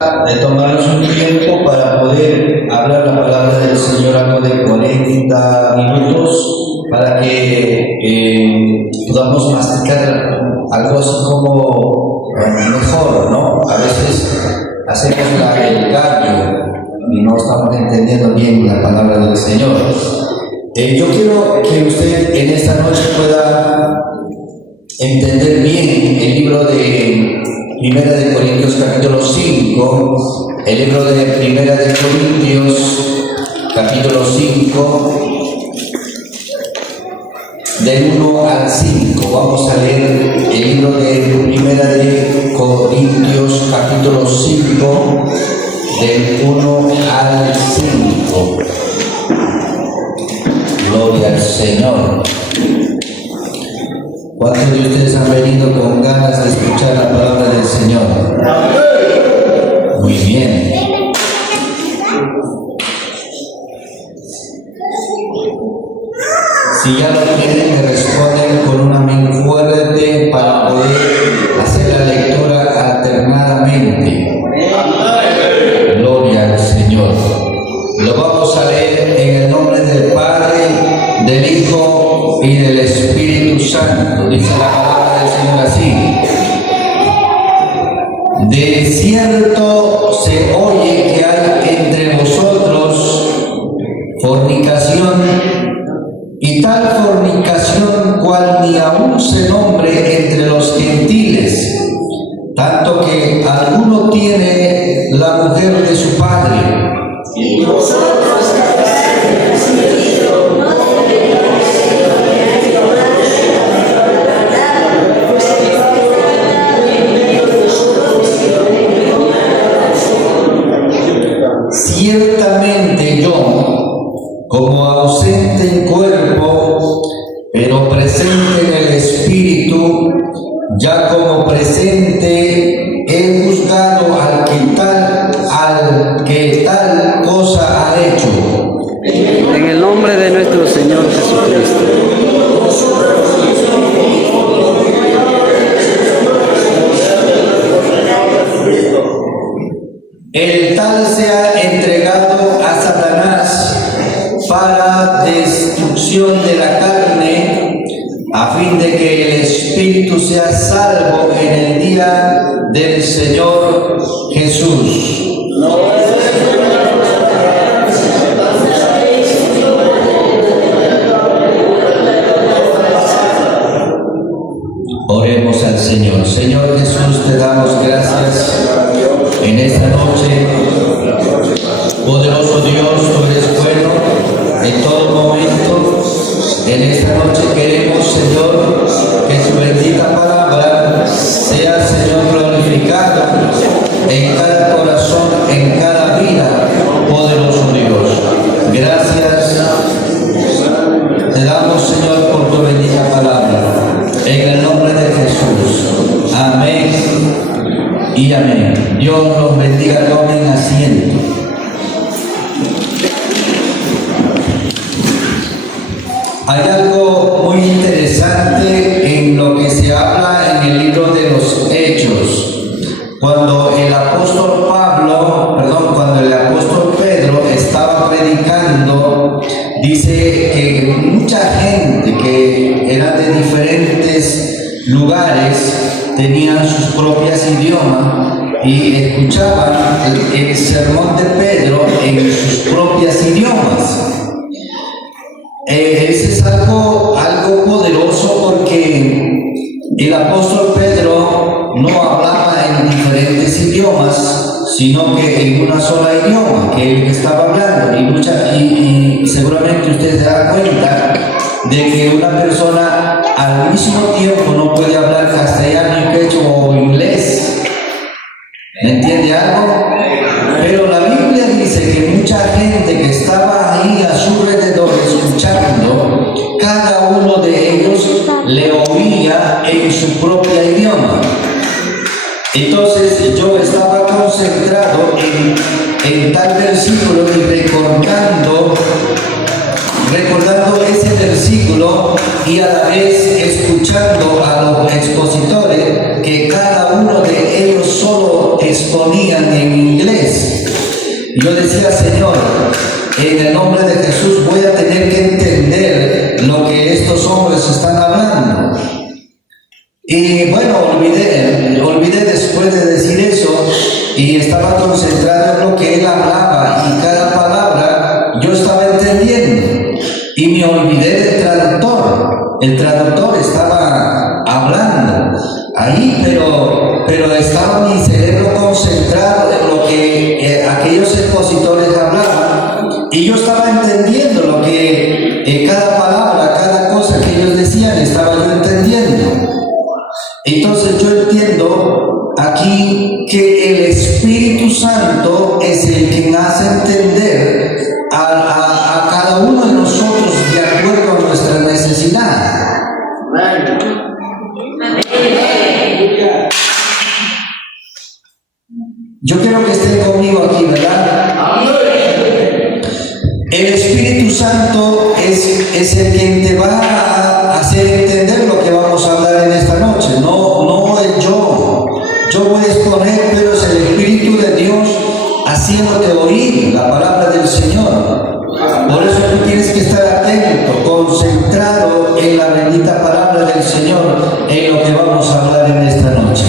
de tomarnos un tiempo para poder hablar la palabra del Señor, algo de 40 minutos, para que podamos masticar algo así como mejor, ¿no? A veces hacemos el gallo y no estamos entendiendo bien la palabra del Señor. Yo quiero que usted en esta noche pueda entender bien el libro de Primera de Corintios capítulo 5, el libro de Primera de Corintios capítulo 5, del 1 al 5. Vamos a leer el libro de Primera de Corintios capítulo 5, del 1 al 5. Gloria al Señor. ¿Cuántos de ustedes han venido con ganas de escuchar la palabra del Señor? Muy bien. Si ya lo tienen, me responden con un amén fuerte para poder hacer la lectura alternadamente. Gloria al Señor. Lo vamos a leer en el nombre del Padre, del Hijo y del Espíritu Santo. Dice la palabra del Señor así: de cierto se oye que hay entre vosotros fornicación, y tal fornicación cual ni aún se nombre entre los gentiles, tanto que alguno tiene la mujer de su padre. Y vosotros ciertamente yo, como ausente en cuerpo, pero presente en el espíritu, ya como presente he juzgado al que tal cosa ha hecho. En el nombre de nuestro Señor Jesucristo. El tal sea entregado a Satanás para destrucción de la carne, a fin de que el espíritu sea salvo en el día del Señor Jesús. Oremos al Señor. Señor Jesús, te damos gracias en esta noche. Poderoso Dios, tú eres bueno en todo momento. En esta noche queremos, Señor, que su bendita palabra sea, Señor, glorificada en cada corazón, en cada vida. Poderoso Dios, gracias te damos, Señor, por tu bendita palabra. En el nombre de Jesús. Amén y amén. Dios los bendiga. Tomen asiento. Hay algo muy interesante en lo que se habla en el libro de los Hechos. Cuando el apóstol Pedro estaba predicando, dice que mucha gente que era de diferentes lugares tenían sus propias idiomas y escuchaban el sermón de Pedro en sus propias idiomas. Ese es algo poderoso, porque el apóstol Pedro no hablaba en diferentes idiomas, sino que en una sola idioma que él estaba hablando. Y seguramente usted se da cuenta de que una persona al mismo tiempo no puede hablar castellano, quechua o inglés. ¿Me entiende algo? Pero la Biblia dice que mucha gente que estaba ahí a su alrededor escuchando, cada uno de ellos le oía en su propia idioma. Entonces yo estaba concentrado en tal versículo y recordando ese versículo, y a la vez escuchando a los expositores que cada uno de ellos solo exponían en yo decía, Señor, en el nombre de Jesús voy a tener que entender lo que estos hombres están hablando. Y bueno, olvidé después de decir eso y estaba concentrado en lo que él hablaba y cada palabra yo estaba entendiendo y me olvidé del traductor. El traductor estaba hablando ahí, pero estaba mi cerebro concentrado en lo que aquellos expositores hablaban y yo estaba entendiendo lo que cada palabra, cada cosa que ellos decían, estaba yo entendiendo. Entonces yo entiendo aquí que el Espíritu Santo es el que hace entender a cada uno de nosotros de acuerdo a nuestra necesidad. Yo quiero que estén conmigo aquí, ¿verdad? El Espíritu Santo es el que te va a hacer entender lo que vamos a hablar en esta noche. No es yo. Yo voy a exponer, pero es el Espíritu de Dios haciéndote oír la palabra del Señor. Por eso tú tienes que estar atento, concentrado en la bendita palabra del Señor, en lo que vamos a hablar en esta noche.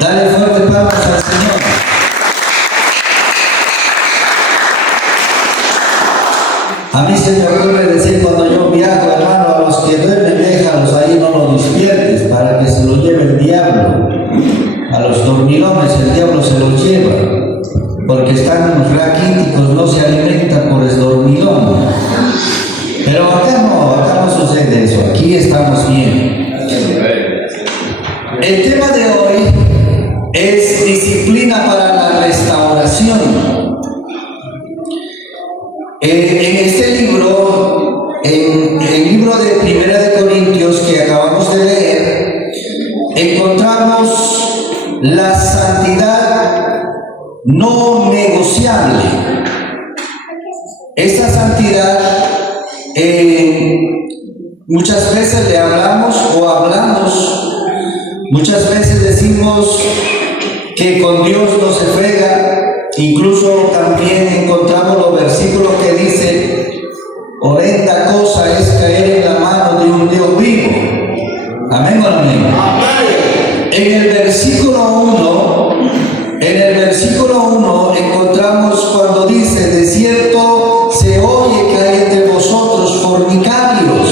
Dale fuerte palmas al Señor. A mí se me ocurre decir cuando yo viajo, hermano, a los que duermen, déjalos ahí, no los despiertes, para que se los lleve el diablo. A los dormilones el diablo se los lleva, porque están raquíticos, no se alimentan por el dormilón. Pero acá no sucede eso, aquí estamos bien. El tema de hoy es disciplina para la restauración. En este libro, en el libro de Primera de Corintios que acabamos de leer, encontramos la santidad no negociable. Esta santidad muchas veces le hablamos, muchas veces decimos que con Dios no se frega. Incluso también encontramos los versículos que dicen: horrenda cosa es caer en la mano de un Dios vivo. Amén o amén. En el versículo 1 encontramos cuando dice: de cierto se oye que hay entre vosotros fornicarios.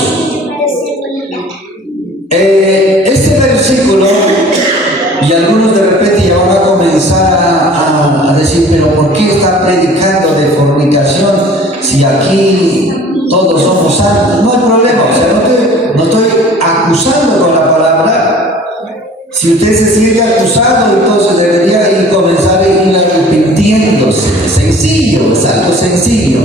Este versículo, y algunos de repente ya van a comenzar a decir, pero ¿por qué está predicando de fornicación si aquí todos somos santos? No hay problema, o sea, no estoy acusando con la palabra. Si usted se siente acusado, entonces debería comenzar a ir arrepintiéndose. Sencillo, es algo sencillo.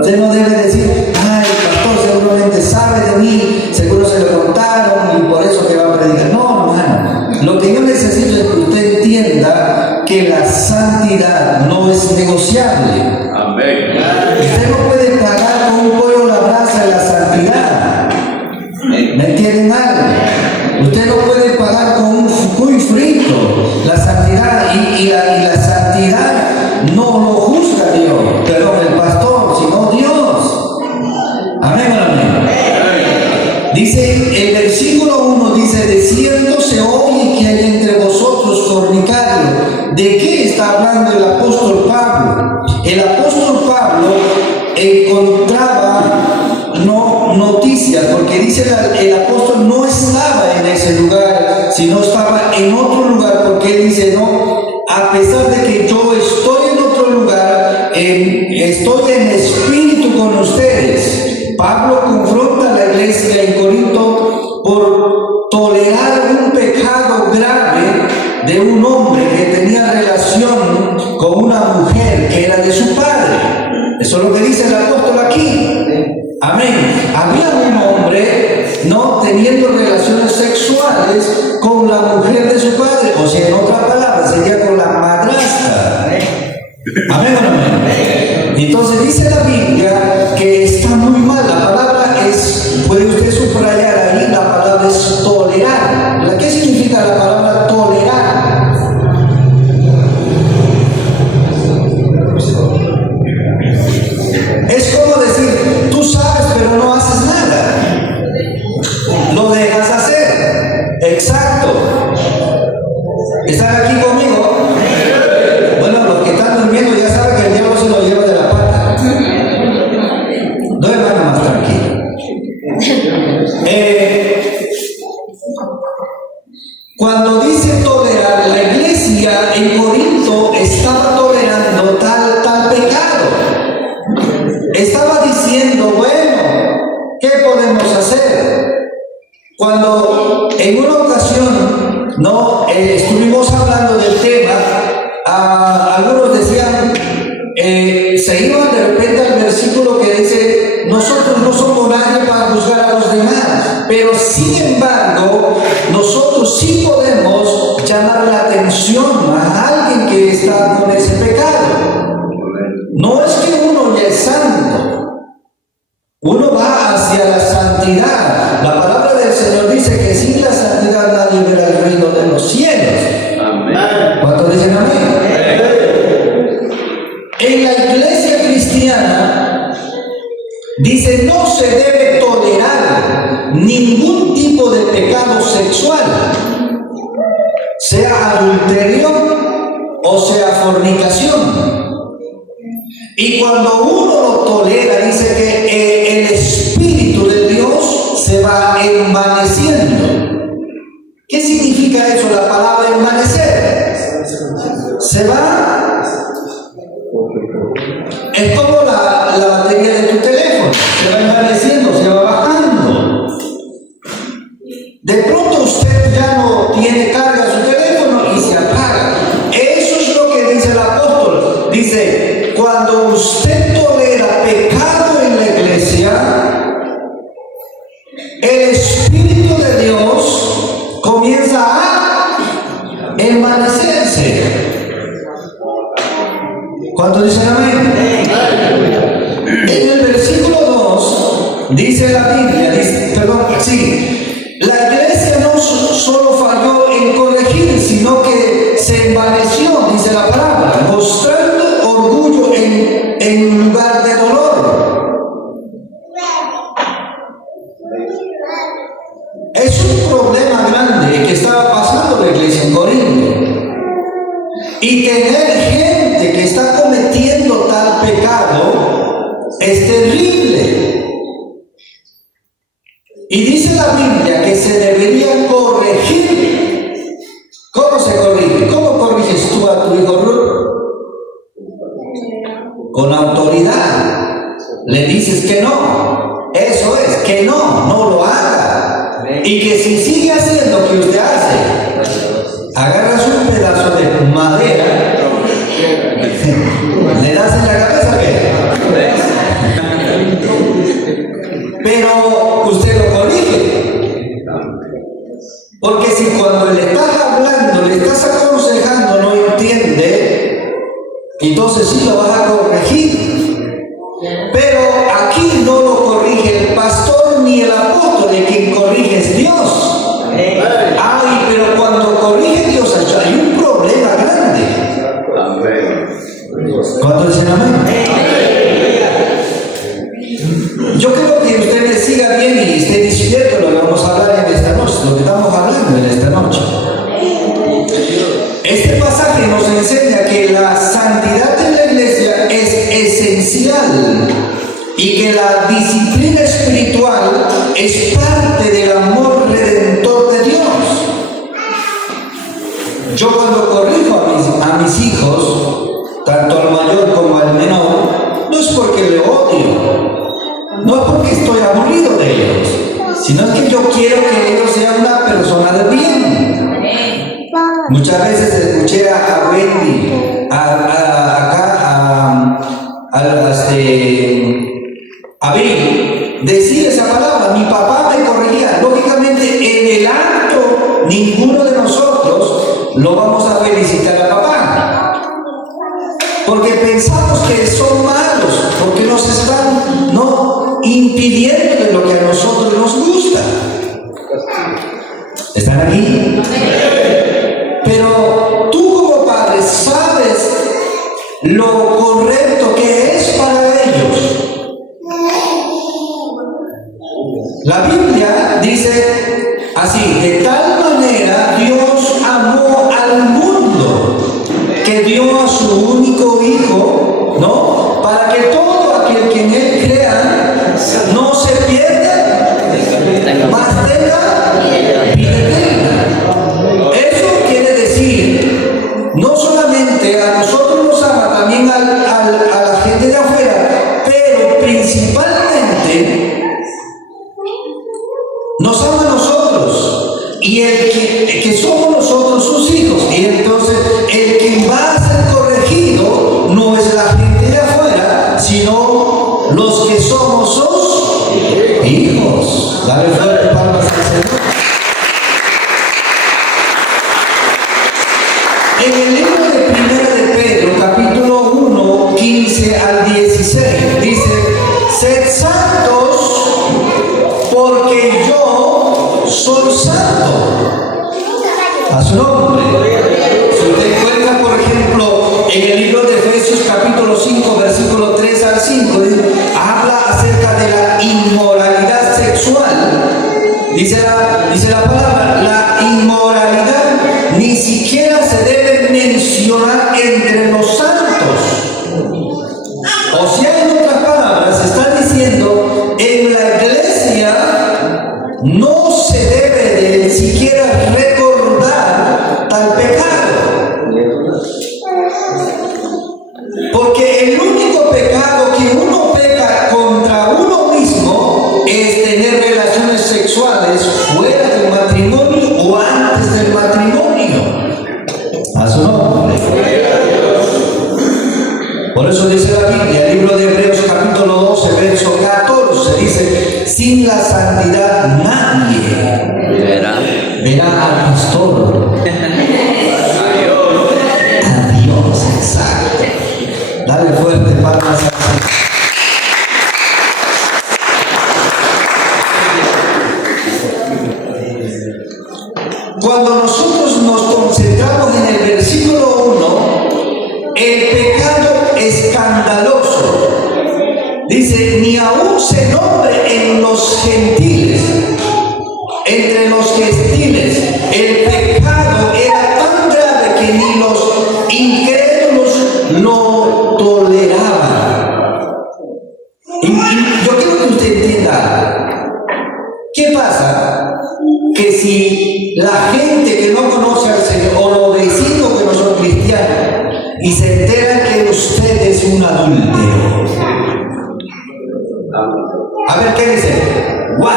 Usted no debe decir, ay, el pastor seguramente sabe de mí, seguro se lo contaron y por eso que va a predicar. No, hermano, lo que yo necesito es que usted entienda que la santidad no es negociable. Amén. Usted no puede pagar con un pollo la brasa de la santidad. ¿Me entienden algo? Usted no puede pagar con un cuy frito la santidad y la santidad no lo juzga Dios, perdón, el pastor, sino Dios. Amén, amén. Dice, el versículo 1 dice: de cierto se oye que hay entre vosotros fornicarios. ¿De qué está hablando el apóstol Pablo? El apóstol Pablo encontraba noticias, porque dice el apóstol no estaba en ese lugar, sino estaba en otro lugar, porque él dice, no, a pesar de que yo estoy en otro lugar, estoy en espíritu con ustedes. Pablo confronta a la iglesia en Corinto por tolerar un pecado grave de un hombre que tenía relación con una mujer que era de su padre. Eso es lo que dice el apóstol aquí. Amén. Había un hombre no teniendo relaciones sexuales con la mujer de su padre, o sea, en otra palabra, sería con la madrastra. Amén o no amén. Entonces dice la Biblia que está muy mal. La palabra es, puede usted subrayar ahí, la palabra es tolerar. ¿Qué significa la palabra tolerar? en Corinto estaba tolerando tal pecado. Estaba diciendo, bueno, ¿qué podemos hacer? Cuando en una ocasión estuvimos hablando del tema, algunos decían, se iban de repente al versículo que dice, nosotros no somos nadie para juzgar a los demás, pero sin embargo, nosotros sí podemos llamar la atención a alguien que está con ese pecado. No es que uno ya es santo, uno va hacia la santidad. La palabra del Señor dice que sin la santidad nadie verá el reino de los cielos. Amén. ¿Cuántos dicen amén? En la iglesia cristiana dice no se debe tolerar ningún tipo de pecado sexual, sea adulterio o sea fornicación. Y cuando uno lo tolera, dice que el Espíritu de Dios se va envaneciendo. ¿Qué significa eso, la palabra envanecer? Se va. Es como la batería de tu teléfono, se va envaneciendo, se va bajando. De pronto usted ya no tiene carga su teléfono y se apaga. Eso es lo que dice el apóstol. Dice, cuando usted tolera pecado en la iglesia, el Espíritu de Dios comienza a envanecerse. ¿Cuántos dicen amén? En el versículo 2 dice la Biblia, la iglesia no solo falló en corregir, sino que se envaneció, dice la palabra, mostrando orgullo en lugar de dolor. Es un problema grande que estaba pasando la iglesia en Corinto. Y tener gente que está cometiendo tal pecado es terrible. Y dice la Biblia que se debería corregir. ¿Cómo se corrige? ¿Cómo corriges tú a tu hijo Ruth? Con autoridad. Le dices que no. Eso es, que no lo haga. Y que si sigue haciendo lo que usted hace, agarras un pedazo de madera, le das en la cabeza, pero usted lo corrige. Porque si cuando le estás hablando, le estás aconsejando, no entiende, entonces sí lo vas a corregir. Pero aquí no lo corrige el pastor ni el apóstol, de quien corrige es Dios. Ay, pero cuando corrige Dios hay un problema grande. ¿Cuántos dicen amén? Yo creo que usted me siga bien y esté despierto lo que vamos a hablar en esta noche, lo que estamos hablando en esta noche. Este pasaje nos enseña que la santidad en la iglesia es esencial y que la disciplina espiritual es parte del amor redentor de Dios. Yo cuando corrijo a mis hijos, tanto al mayor como al menor, no es porque le odio, no es porque estoy aburrido de ellos, sino es que yo quiero que ellos sean una persona de bien. Muchas veces escuché a Wendy, a Bill, decir esa palabra. Mi papá me corregía. Lógicamente, en el acto, ninguno de nosotros lo vamos a felicitar a papá, porque pensamos que son malos, porque nos están impidiendo de lo que a nosotros nos gusta. ¿Están aquí? Pero tú como padre sabes lo correcto que es para ellos. La Biblia dice así: de tal manera Dios amó al mundo que dio a su único hijo, ¿no? Para que todo aquel que en él crea no se pierda, mas tenga vida eterna. Eso quiere decir, no solamente a nosotros nos ama, también a la gente de afuera, pero principalmente nos ama a nosotros y el que somos nosotros sus hijos. Y entonces el que va a ser corregido no es la gente de afuera, sino los que somos sus hijos. Dale fuerte palmas al Señor. En el libro de Primera de Pedro, capítulo 1, 15 al 16, dice: sed santos porque yo soy santo. A su nombre. Si usted encuentra, por ejemplo, en el libro de Efesios, capítulo 5, versículo 3 al 5, habla acerca de la inmoralidad sexual. Dice la palabra, la inmoralidad ni siquiera se debe mencionar entre los santos. O sea, en otras palabras, está diciendo, en la iglesia no se debe de siquiera recordar tal pecado. Porque el único pecado que uno peca contra uno mismo es tener relaciones sexuales fuera del matrimonio o antes del matrimonio. A su nombre. Por eso dice la Biblia, el libro de Hebreos capítulo 12, verso 14, dice: sin la santidad nadie verá al pastor. A Dios, exacto. Dale fuerte palmas al Señor. Cuando nosotros nos concentramos en el versículo 1, el pecado escandaloso, dice, ni aún se nombre en los gentiles, entre los gentiles, el pecado era tan grave que ni los incrédulos lo toleraban. Y yo quiero que usted entienda, ¿qué pasa? Que si la gente que no conoce al Señor o los vecinos que no son cristianos y se enteran que usted es un adúltero, a ver qué dice. ¡Wow!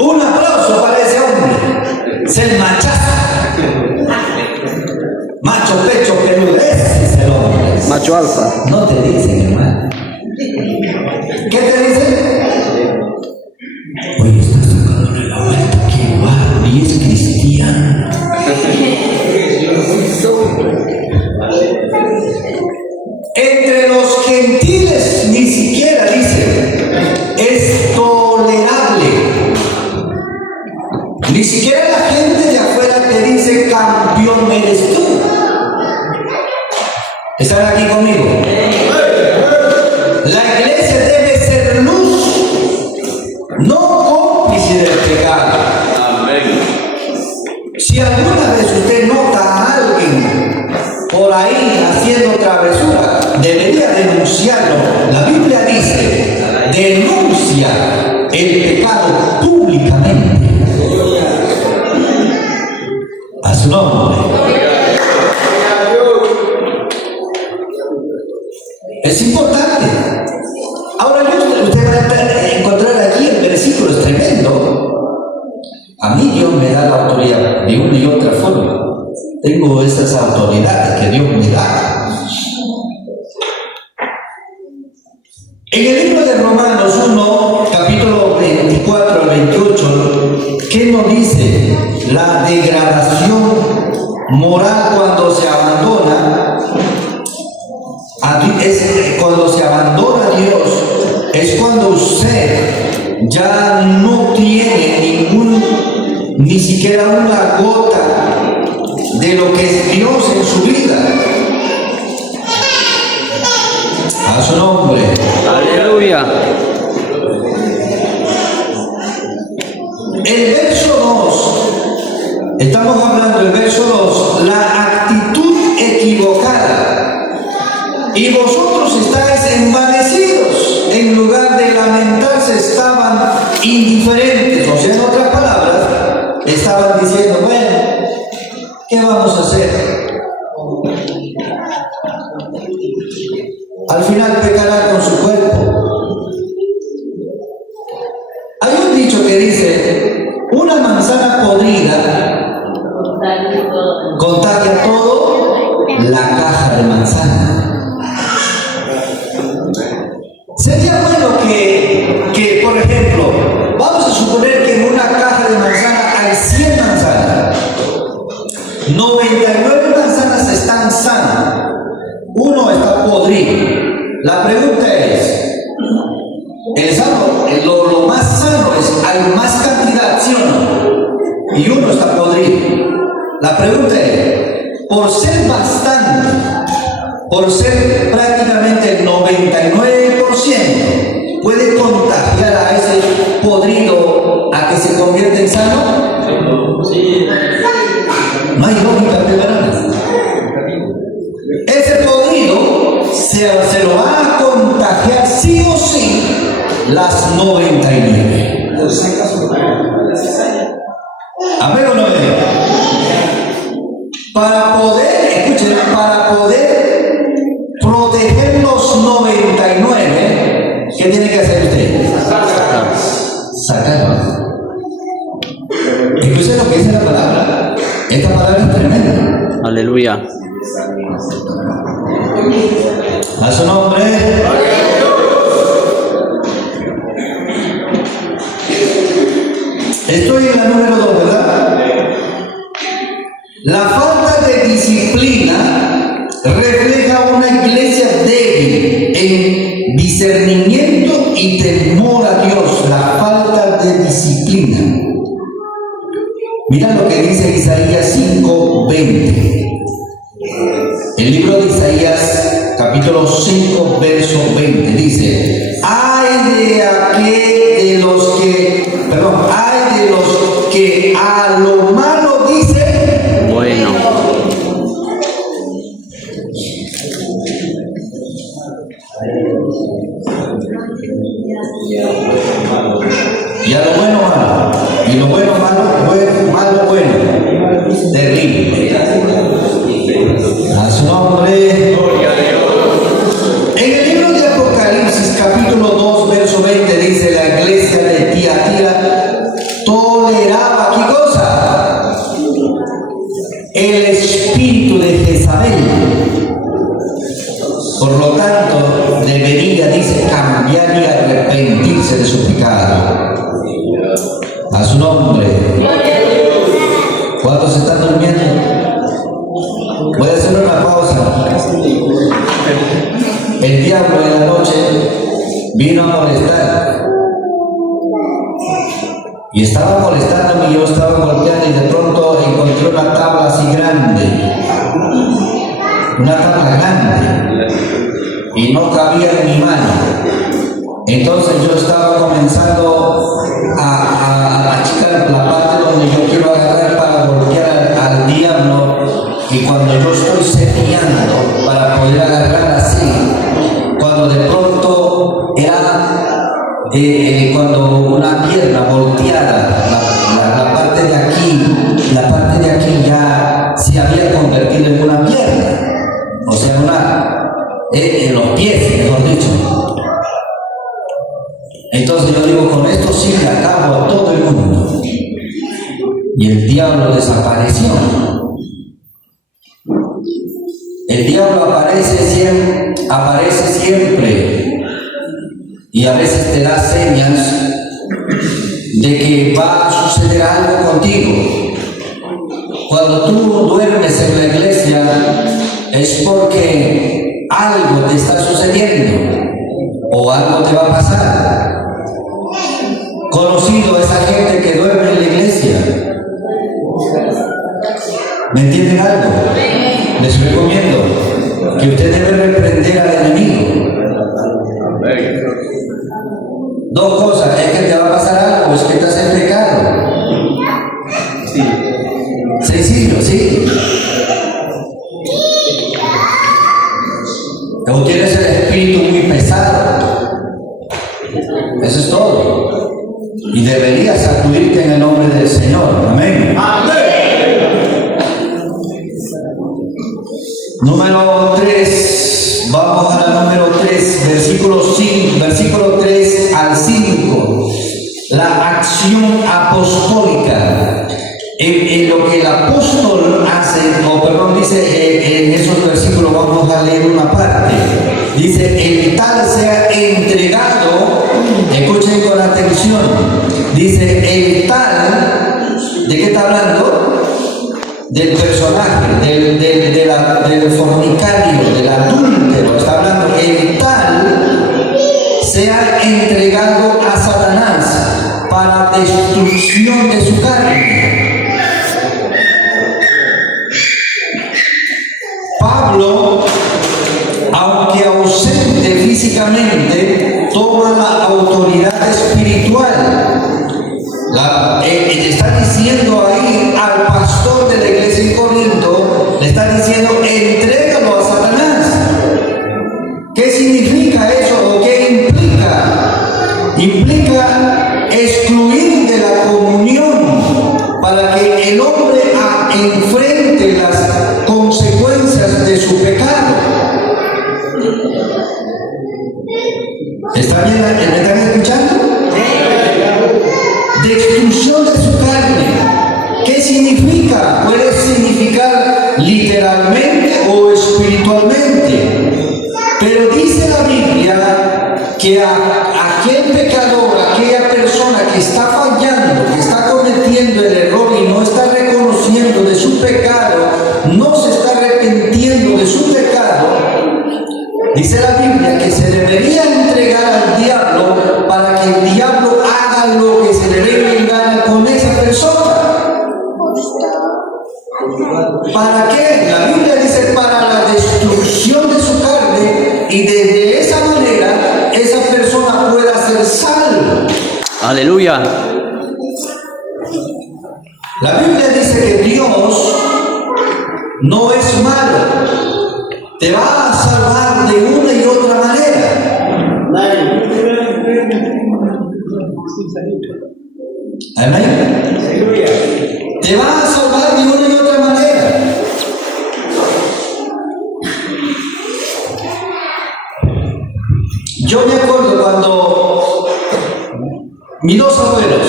Un aplauso para ese hombre. Se machaza. Macho, pecho, peludo. Ese es el hombre. Macho alfa. No te dicen, hermano. ¿Qué te dicen? Oye, estás tocándole la vuelta. Qué guapo. Y es cristiano. Entre los gentiles ni siquiera dice es tolerable. Ni siquiera la gente de afuera te dice campeón eres tú. ¿Están aquí conmigo? La iglesia debe ser luz, no cómplice del pecado. Si alguna vez usted nota a alguien por ahí haciendo travesura, debería denunciarlo. La Biblia dice, denuncia el pecado públicamente. A su nombre. Es importante. Ahora usted va a encontrar aquí el versículo, es tremendo. A mí Dios me da la autoridad de una y otra forma. Tengo estas autoridades que Dios me da. En el libro de Romanos 1, capítulo 24 al 28, ¿qué nos dice? La degradación moral cuando se abandona cuando se abandona a Dios, es cuando usted ya no tiene ni siquiera una gota de lo que es Dios en su vida. A su nombre. Aleluya. El verso 2, estamos hablando del verso 2, la actitud equivocada. Y vosotros estáis envanecidos, en lugar de lamentarse estaban indiferentes. O sea, en otras palabras, estaban diciendo, bueno, ¿qué vamos a hacer? Al final pecará con su cuerpo. Hay un dicho que dice, una manzana podrida contagia todo la caja de manzana. Sería bueno que, por ejemplo, vamos a suponer que en una caja de manzana hay 100 manzanas. 99 manzanas están sanas. Uno está podrido. La pregunta es, el sano, lo más sano es, hay más cantidad, ¿sí o no? Y uno está podrido. La pregunta es, por ser bastante, por ser prácticamente el 99%, ¿puede contagiar a ese podrido a que se convierta en sano? Sí. No hay lógica de verdad. Ese podrido se lo va a contagiar sí o sí las 99. Amén o no amén. Para poder, escuchen, para poder proteger los 99, ¿qué tiene que hacer usted? Sacarlo. Escuchen lo que dice la palabra. Esta palabra es tremenda. Aleluya. A su nombre. Estoy en la número 2, ¿verdad? La falta de disciplina refleja una iglesia débil en discernimiento y temor a Dios. La falta de disciplina. Mira lo que dice Isaías 5:20. El libro de Isaías, capítulo 5, verso 20, dice: ay de los que a lo malo dicen bueno. Y a lo bueno malo, y lo bueno malo bueno, terrible. A su nombre. En el libro de Apocalipsis, capítulo 2, verso 20, dice: la iglesia de Tiatira toleraba, ¿qué cosa? El espíritu de Jezabel. Por lo tanto, debería, dice, cambiar y arrepentirse de su pecado. A su nombre. ¿Cuántos están durmiendo? Voy a hacer una pausa. El diablo en la noche vino a molestar. Y estaba molestándome, yo estaba golpeando y de pronto encontré una tabla así grande. Una tabla grande. Y no cabía en mi mano. Entonces yo estaba comenzando a achicar la parte donde yo quiero agarrar para golpear al diablo. Y cuando yo estoy cepillando para poder agarrar así, cuando de pronto era cuando una pierna volteada, la parte de aquí ya se había convertido en una pierna, o sea, en los pies, mejor dicho. Entonces yo digo, con esto sí le acabo a todo el mundo. Y el diablo desapareció. El diablo aparece siempre y a veces te da señas de que va a suceder algo contigo. Cuando tú duermes en la iglesia es porque algo te está sucediendo o algo te va a pasar. Conocido a esa gente que duerme en la iglesia. ¿Me entienden algo? Les recomiendo que usted debe reprender al enemigo. Dos cosas: es que te va a pasar algo, es que estás en pecado. Sí. Sencillo, ¿sí? O tienes el espíritu muy pesado. Eso es todo. Y deberías sacudirte en el nombre del Señor. Amén. Amén. Número 3, vamos a la número 3, versículo 3 al 5. La acción apostólica. En lo que el apóstol hace, dice en esos versículos, vamos a leer una parte. Dice, el tal sea entregado, escuchen con atención. Dice, el tal, ¿de qué está hablando? Del personaje, del fornicario, del adúltero. Está hablando, el tal sea entregado a Satanás para destrucción de su carne. Pablo, aunque ausente físicamente, toma la autoridad espiritual. Está diciendo ahí al pastor de la iglesia en Corinto, le está diciendo, entrégalo a Satanás. ¿Qué significa eso o qué implica? Implica excluir de la comunión para que el hombre enfrente las consecuencias de su pecado. ¿Está bien? ¿Me están escuchando? Destrucción de su carne. ¿Qué significa? Puede significar literalmente o espiritualmente. Pero dice la Biblia que a aquel pecador, aquella persona que está fallando, que está cometiendo el error y no está reconociendo de su pecado, no se está arrepintiendo de su pecado, dice la Biblia que se debería entregar al diablo para que el diablo haga lo que se le dé en gana con esa persona. ¿Para qué? La Biblia dice para la destrucción de su carne, y desde esa manera esa persona pueda ser salva. Aleluya. La Biblia dice que Dios no es malo, te va a salvar de una y otra manera. Amén. Te va a salvar de una y otra manera. Yo me acuerdo cuando mis dos abuelos,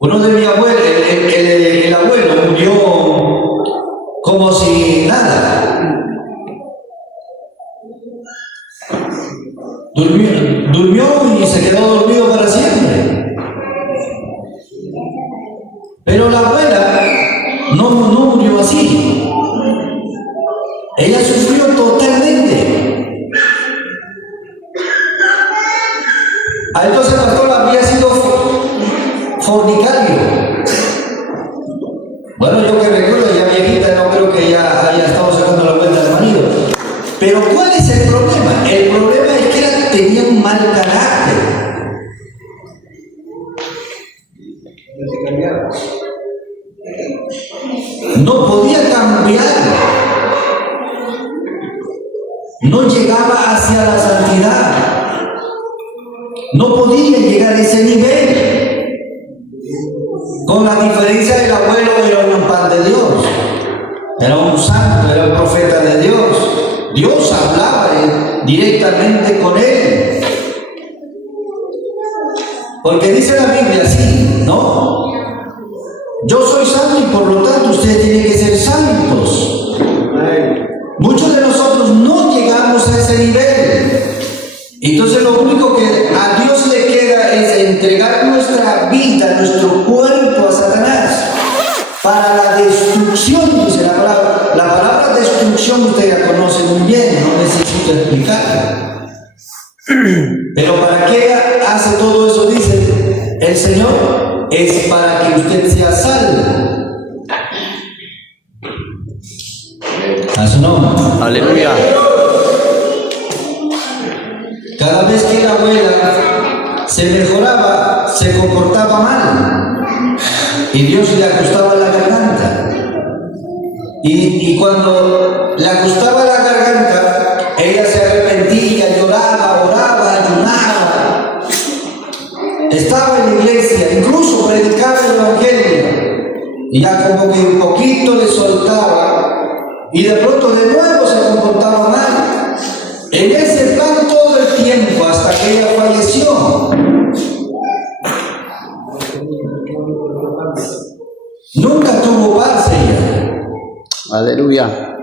uno de mi abuelo, el abuelo murió como si nada. Durmió y se quedó dormido para siempre. Pero la abuela no murió así. Ella sufrió totalmente. Entonces el pastor había sido fornicario. Bueno, yo que recuerdo, ya viejita, no creo que ya haya estado sacando la vuelta del marido. Pero ¿cuál es el problema? El problema es que ella tenía un mal carácter. No podía cambiar. No llegaba hacia la santidad. No podía llegar a ese nivel. Con la diferencia del abuelo, era un pan de Dios. Era un santo, era un profeta de Dios. Dios hablaba directamente con él. Porque dice la Biblia así, ¿no? Yo soy santo y por lo tanto ustedes tienen que ser santos. Muchos de nosotros no llegamos a ese nivel. Entonces lo único que a Dios le queda es entregar nuestra vida, nuestro cuerpo a Satanás para la destrucción, dice la palabra. La palabra destrucción usted la conoce muy bien, no necesito explicarla. Pero ¿para qué hace todo eso? Dice el Señor, es para que usted sea salvo. A su nombre. Aleluya. Cada vez que la abuela se mejoraba, se comportaba mal y Dios le ajustaba la garganta. Y cuando le ajustaba la garganta, ella se arrepentía, lloraba, oraba, ayunaba. Estaba en la iglesia, incluso predicaba el evangelio. Y ya como que un poquito le soltaba, y de pronto de nuevo se comportaba mal. En ese plan todo el tiempo hasta que ella falleció. Nunca tuvo paz ella. Aleluya.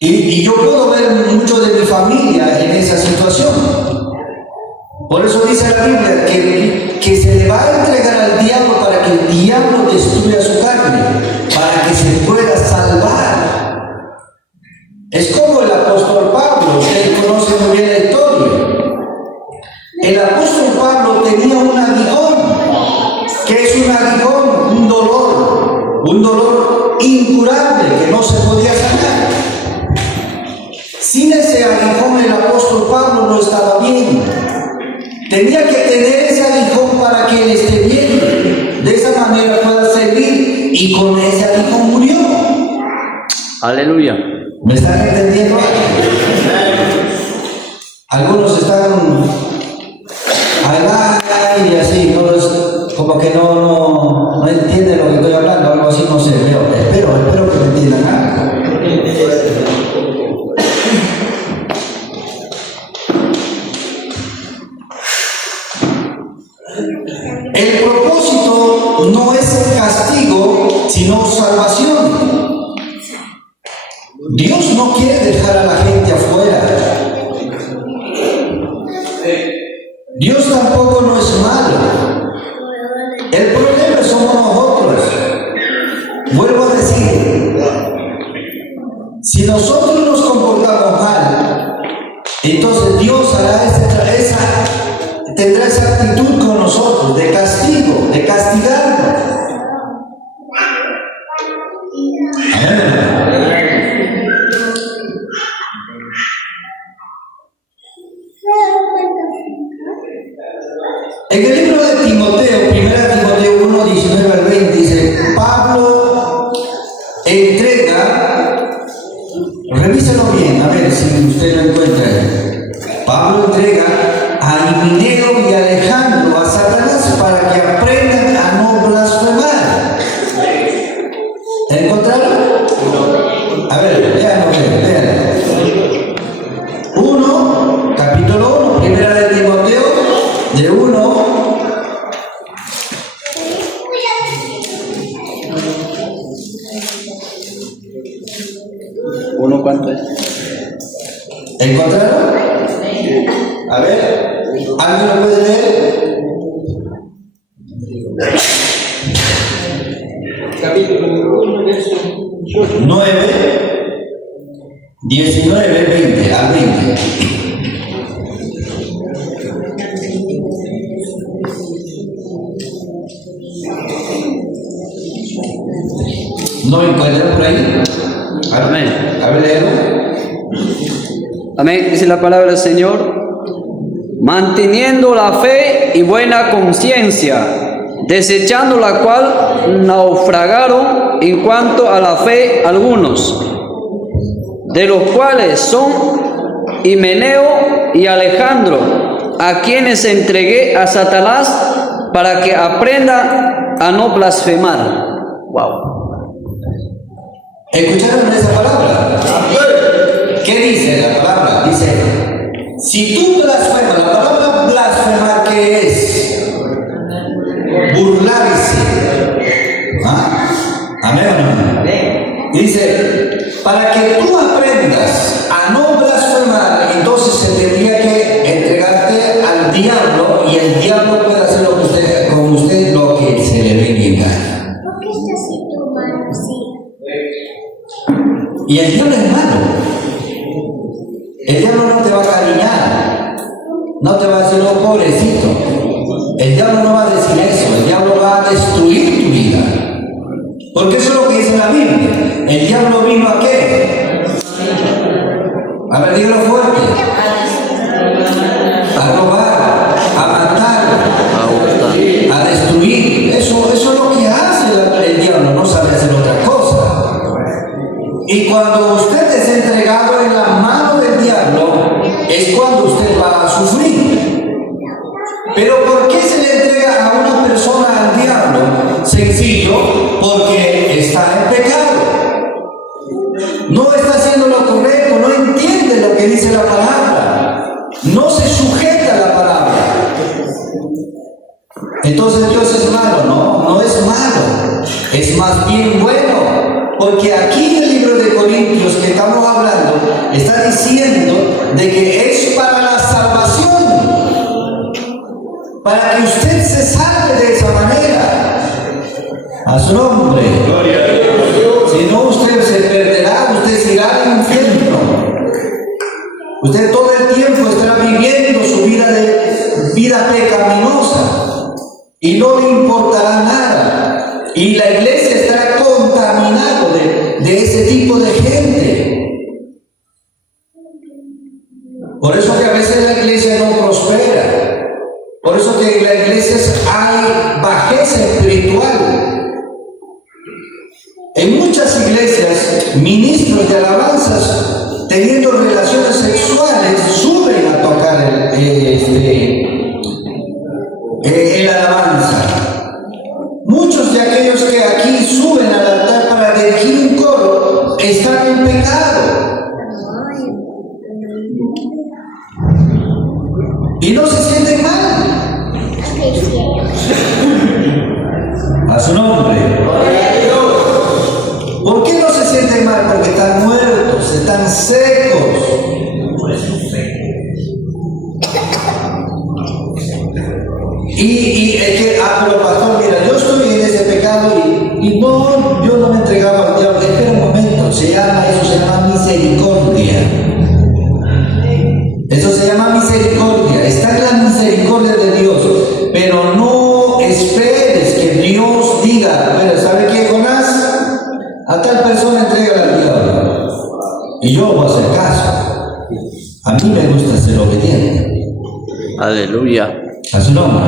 Y yo puedo ver mucho de mi familia en esa situación. Por eso dice la Biblia que se le va a entregar al diablo para que el diablo destruya su carne, para que se pueda salvar. Es como el apóstol Pablo, usted conoce muy bien la historia. El apóstol Pablo tenía un aguijón. ¿Qué es un aguijón? Un dolor incurable que no se podía sanar. Sin ese aguijón el apóstol Pablo no estaba bien. Tenía que tener ese aguijón para que él esté bien. De esa manera pueda servir, y con ese aguijón murió. Aleluya. ¿Me están entendiendo? Algunos están y así, como que no entienden lo que estoy hablando, algo así, no sé, pero espero que me entiendan algo. El propósito no es el castigo, sino salvación. Dios no quiere dejar a la gente afuera. Dios tampoco no es malo. El problema somos nosotros. Vuelvo a decir, si nosotros nos comportamos mal, entonces Dios tendrá esa actitud con nosotros, de castigo, de castigarnos. En el libro de Timoteo, 1 Timoteo 1, 19 al 20, dice, Pablo entrega, revíselo bien, a ver si usted lo encuentra. Pablo entrega a Himeneo y a Alejandro a Satanás para que aprendan a no blasfemar. ¿Encontraron? A ver, léanlo. 1, capítulo 1, 1 de Timoteo, de 1. ¿Uno cuánto es? ¿Encontraron? A ver, ¿alguien lo puede leer? Capítulo 9, 19, 20, al 20. ¿No me encuentran por ahí? Amén. A ver, léelo. Amén. Dice la palabra del Señor. Manteniendo la fe y buena conciencia, desechando la cual naufragaron en cuanto a la fe algunos, de los cuales son Himeneo y Alejandro, a quienes entregué a Satanás para que aprendan a no blasfemar. Wow. ¿Escucharon esa palabra? ¿Qué dice la palabra? Dice, si tú blasfemas, la palabra blasfemar, ¿qué es? Burlarse. ¿Ah? ¿Amén o no? Dice, para que tú aprendas a no blasfemar, entonces se tendría que entregarte al diablo, y el diablo puede hacer con usted lo que se le dé en gana. ¿Por qué estás así tu mano así? Y el diablo es malo. El diablo no te va a cariñar, no te va a decir, oh pobrecito. El diablo no va a decir eso, el diablo va a destruir tu vida. Porque eso es lo que dice la Biblia. El diablo vino ¿a qué? A ver, dígalo fuerte. A robar, a matar, a destruir. Eso es lo que hace el diablo, no sabe hacer otra cosa. Y cuando usted es entregado en la mano del diablo, es cuando usted va a sufrir. Pero ¿por qué se le entrega a una persona al diablo? Sencillo, porque está en pecado. No está dice la palabra, no se sujeta a la palabra. Entonces Dios es malo, no es malo, es más bien bueno, porque aquí en el libro de Corintios que estamos hablando, está diciendo de que es para la salvación, para que usted se salve de esa manera. A su nombre. Si no, usted se perderá, usted se irá al infierno. Usted todo el tiempo estará viviendo su vida pecaminosa y no le importará nada. Y la iglesia estará contaminada de ese tipo de gente. Por eso que a veces la iglesia no prospera. Por eso que en la iglesia hay bajeza espiritual. En muchas iglesias, ministros de alabanzas, teniendo relaciones sexuales, suben a tocar el alabanza. Muchos de aquellos que aquí suben al altar para dirigir un coro están en pecado. Y no se sienten mal. A su nombre. ¿Por qué no se sienten mal? Porque están muertos, están secos. Y es que, pero pastor, mira, yo estoy en ese pecado y no, yo no me entregaba al diablo. Espera un momento, se llama misericordia. Eso se llama misericordia. Está en la misericordia de Dios. Pero no esperes que Dios diga, bueno, ¿sabe qué, Jonás? A tal persona entrega al diablo. Y yo voy a hacer caso. A mí me gusta ser obediente. Aleluya. A su nombre.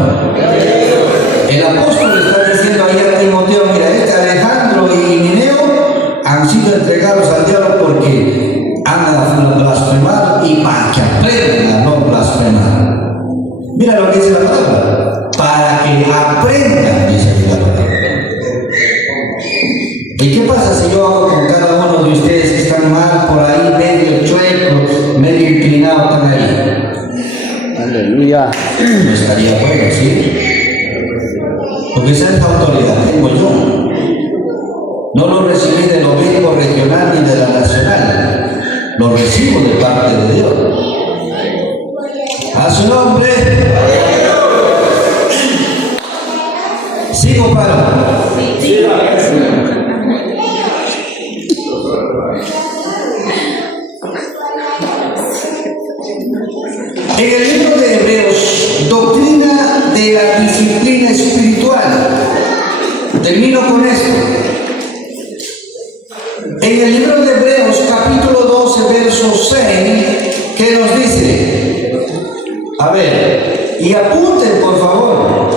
El apóstol está diciendo ahí a Timoteo, mira, Alejandro y Mineo han sido entregados al diablo porque han blasfemado y para que aprendan a no blasfemar. Mira lo que dice la palabra. Para que aprendan, dice la palabra. ¿Y qué pasa si yo hago con cada uno de ustedes que están mal por ahí, medio chuecos, medio inclinados, están ahí? Aleluya. No estaría bueno, ¿sí? Porque esa es la autoridad que tengo yo. No lo recibí del obispo regional ni de la nacional. Lo recibo de parte de Dios. A su nombre. ¿Sigo para? En el libro de Hebreos, doctrina de la disciplina espiritual. Termino con esto. En el libro de Hebreos, capítulo 12, verso 6, ¿qué nos dice? A ver, y apunten por favor.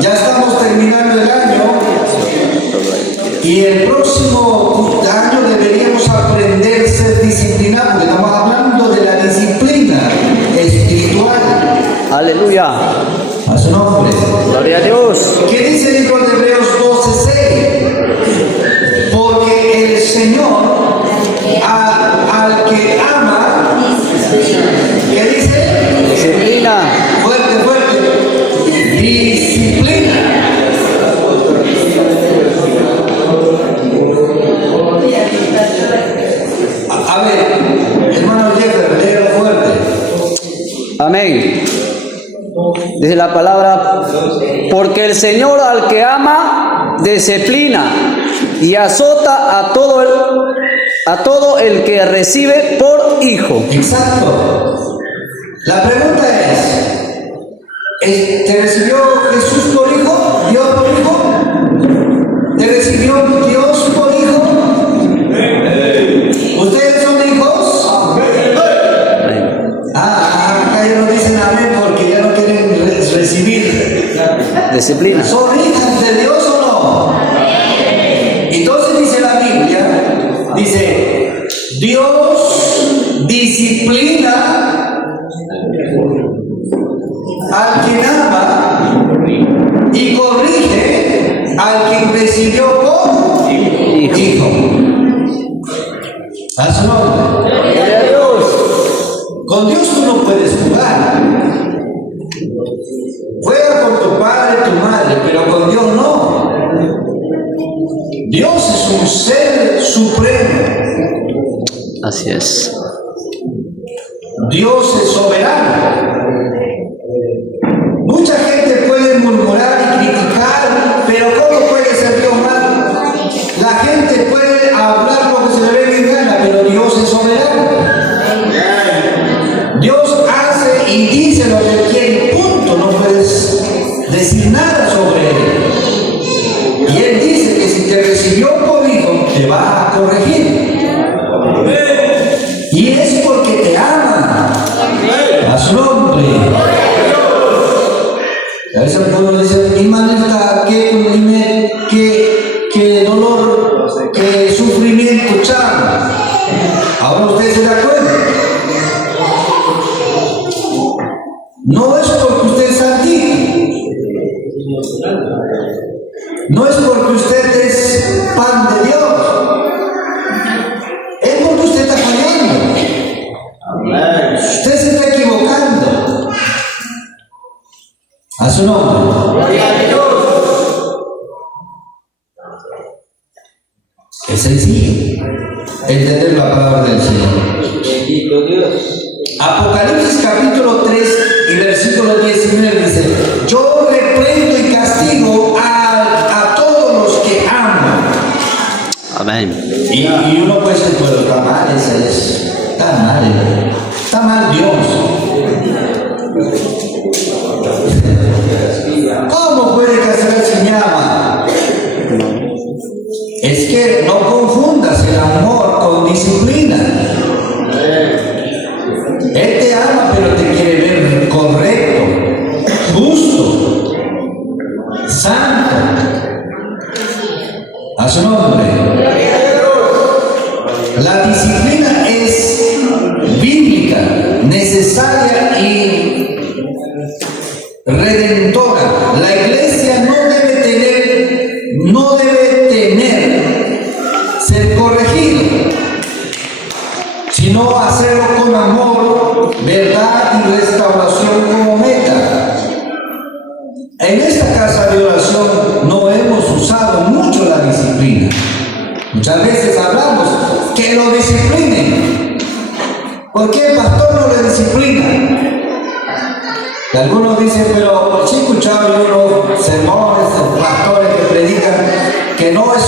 Ya estamos terminando el año y el próximo año deberíamos aprender a ser disciplinados, porque estamos hablando de la disciplina espiritual. Aleluya. A su nombre. Gloria a Dios. ¿Qué dice el libro de Hebreos 12:6? Porque el Señor al que ama, ¿qué dice? Disciplina. Fuerte, fuerte. Disciplina. A ver, hermano Jeffer, léelo fuerte. Amén. Dice la palabra, porque el Señor al que ama disciplina y azota a todo el que recibe por hijo. Exacto. La pregunta es, ¿te recibió Jesús por hijo? ¿Dios por hijo? ¿Te recibió Dios por hijo? ¿Ustedes son hijos? Acá ya no dicen amén porque ya no quieren recibir. Disciplina. ¿Son hijas de Dios o no? Entonces dice la Biblia, dice, Dios disciplina al quien ama y corrige al quien recibió por hijo. A su nombre. Gloria a Dios. Con Dios tú no puedes jugar. Juega con tu padre, tu madre, pero con Dios no. Dios es un ser supremo. Así es. Dios es soberano. Mucha gente puede murmurar y criticar, pero ¿cómo puede ser Dios malo? La gente puede hablar lo que se le ve en gana, pero Dios es soberano. Dios hace y dice lo que quiere, punto. No puedes decir nada sobre él. Y él dice que si te recibió por hijo, te va a corregir. Y es porque te ama. A su nombre. A veces el pueblo dice, mi manita, qué dolor, qué sufrimiento, chavo. Ahora usted se da cuenta. No es porque usted es santito. No es porque usted es pan de Dios. Es porque usted está fallando. Usted se está equivocando. A su nombre. Es sencillo entender la palabra del Señor. Bendito Dios. Apocalipsis capítulo 3 y versículo 19 dice: yo reprendo y castigo a todos los que amo. Amén. Y uno puede decir, pero está mal, está mal Dios. ¿Cómo puede castigar si me ama? Es que no confundas el amor con disciplina. Él te ama, pero te quiere ver correcto, justo, santo. A su nombre. La disciplina es bíblica, necesaria y redentora. La iglesia no debe ser corregido, sino hacerlo con amor, verdad y restauración como meta. En esta casa de oración no hemos usado mucho la disciplina. Muchas veces hablamos que lo disciplinen. ¿Por qué el pastor no le disciplina? Y algunos dicen, pero sí he escuchado yo los sermones, los pastores que predican que no es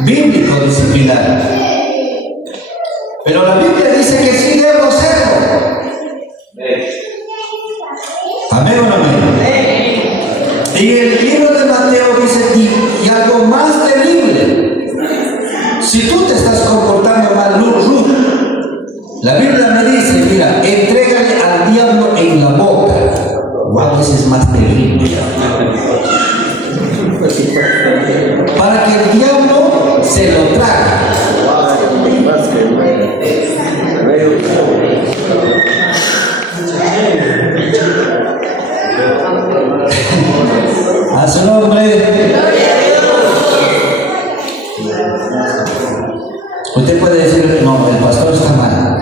bíblico disciplinar. Pero la Biblia dice que sí debo hacerlo. Amén o no amén. Y el libro de Mateo dice, y algo más terrible, si tú te estás comportando mal, Ruth, la Biblia me dice, mira, entrégale al diablo en la boca. A veces es más terrible. Para que el diablo se lo trague. A su nombre. Usted puede decir, no, el pastor está mal.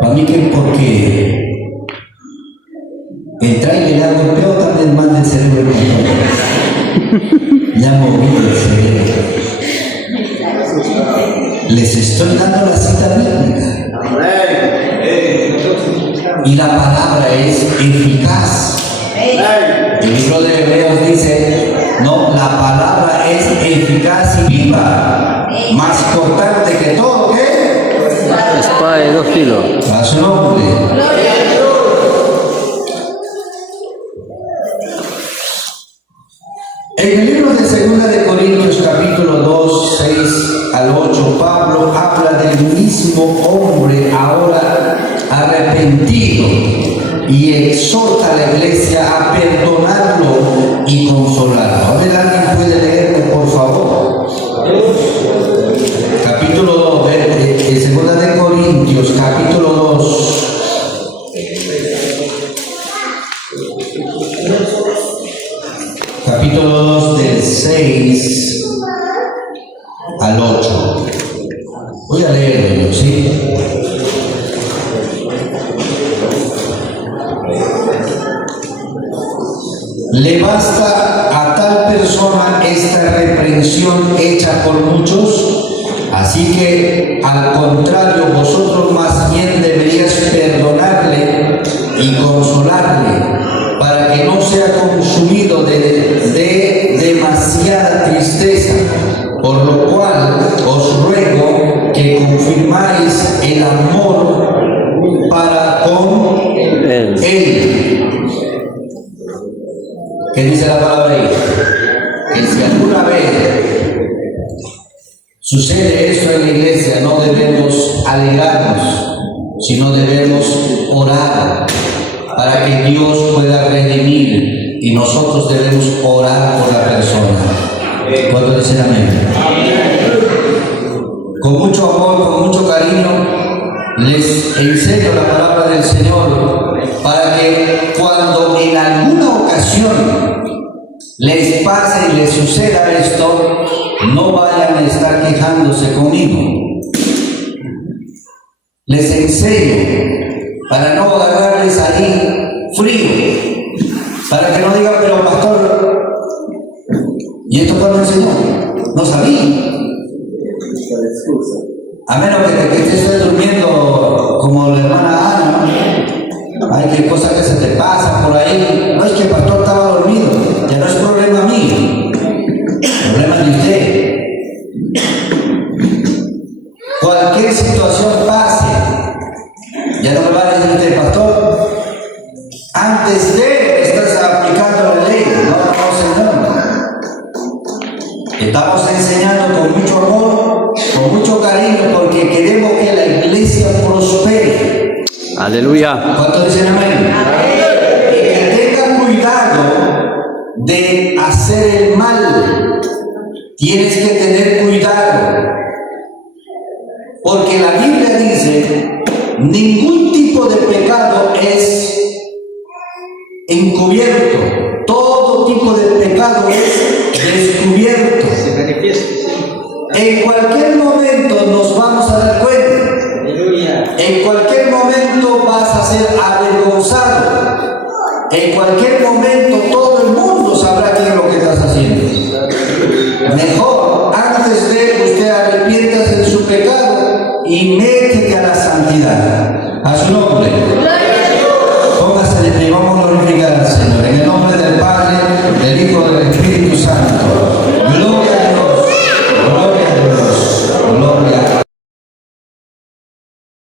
Para mí que porque el trailer le ha golpeado también más del cerebro. Le ha movido el cerebro. Les estoy dando la cita bíblica. Y la palabra es eficaz. El libro de Hebreos dice, no, la palabra es eficaz y viva, más cortante que todo, ¿qué? Espada de 2 filos. A su nombre. En el libro de 2 de Corintios capítulo 2, 6 al 8, Pablo habla del mismo hombre ahora arrepentido y exhorta a la iglesia a perdonarlo y consolarlo. A ver, ¿alguien puede leerme, por favor? Capítulo 2 de 2 de Corintios, capítulo 2. Capítulo 2 del 6 al 8. Voy a leerlo, ¿sí? Le basta a tal persona esta reprensión hecha por muchos, así que al contrario vosotros más bien deberíais perdonarle y consolarle para que no sea consumido de demasiada tristeza, por lo cual os ruego que confirmáis el amor para con él. ¿Qué dice la palabra ahí? Que si alguna vez sucede esto en la iglesia, no debemos alegrarnos, sino debemos orar para que Dios pueda redimir, y nosotros debemos orar por la persona. ¿Cuánto dicen amén? Con mucho amor, con mucho cariño, les enseño la palabra del Señor para que cuando en alguna ocasión les pase y les suceda esto, no vayan a estar quejándose conmigo. Les enseño para no agarrarles ahí frío, para que no digan, pero pastor, ¿y esto cuándo enseñó? No sabía. A menos que te estés durmiendo como la hermana Ana, ¿no? Hay que cosas que se te pasan por ahí. No es que el pastor estaba dormido, ya no es problema mío, problema de usted. Cualquier situación pase, ya no me va a decir usted, pastor, antes de estás aplicando la ley. No, estamos enseñando con mucho amor, con mucho cariño, porque queremos que la iglesia prospere. Aleluya. ¿Cuántos dicen amén? Y que tengan cuidado de hacer el mal. Tienes que tener cuidado, porque la Biblia dice, ningún tipo de pecado es encubierto, todo tipo de pecado es descubierto. En cualquier momento nos vamos a dar cuenta. En cualquier momento vas a ser avergonzado. En cualquier momento todo el mundo sabrá qué es lo que estás haciendo. Mejor, antes de usted arrepiéntase de su pecado y métete a la santidad. A su nombre. Póngase de pie, vamos a glorificar al Señor. En el nombre